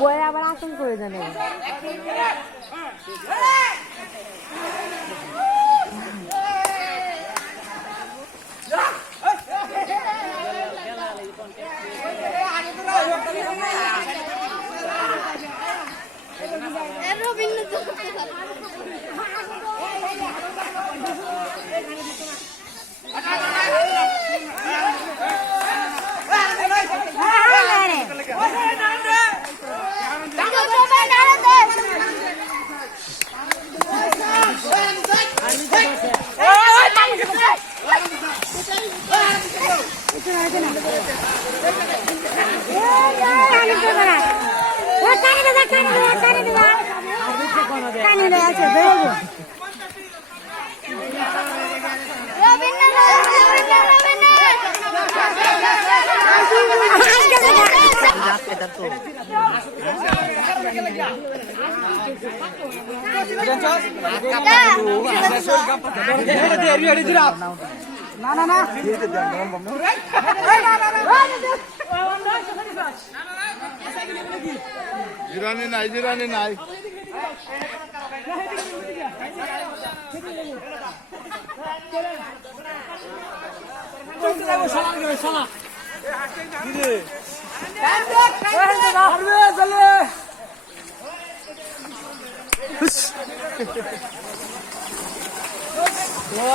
বয়ে আবার আতঙ্ক করে জানে না না না জিরানি নাই জিরানি নাই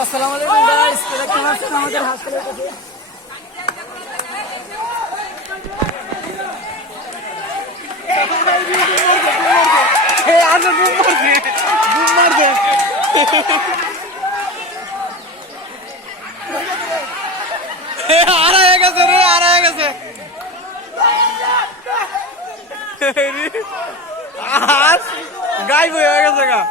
আসসালামু আলাইকুম গাইস, কেমন আছেন? আমাদের হাসপাতালে আড়াই গেছে রে, আড়াই গেছে গাইব হয়ে গেছে গা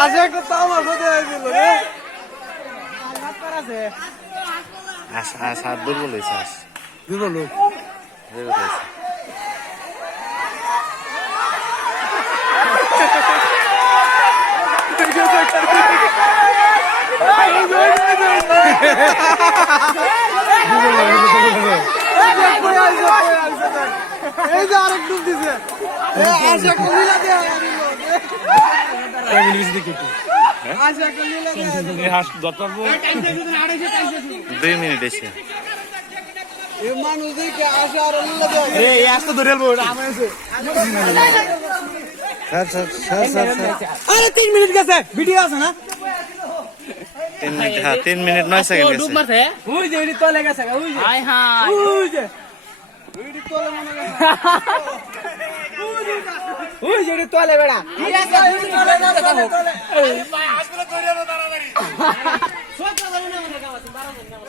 আজ একটা তামার সাথে আসছিল রে দুর্বল হয়েছে আস দুর্বল এই যে আরেক ডুব দিছে আশা কলিলা দে আশা কলিলা দে হাস যতব 2 মিনিট এসে এই মানুষ দেখে আশা আর কলিলা দে এই আস্তে ধরে লবো আমি আছে স্যার আরে 3 মিনিট গেছে ভিডিও আছে না 3 মিনিট হ্যাঁ 3 মিনিট 9 সেকেন্ড গেছে ডুব মারছে ওই যে এডি তলে গেছে ওই যে হাই হাই ওই যে এডি তলে মনে গেছে ওই যে এডি তলে বেড়া ঠিক আছে তলে এই ভাই আসলে কইরা না দাঁড়াদাঁড়ি সব কথা না মনে কাম আছে 12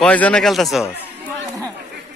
কয়জনে খেলতেছস?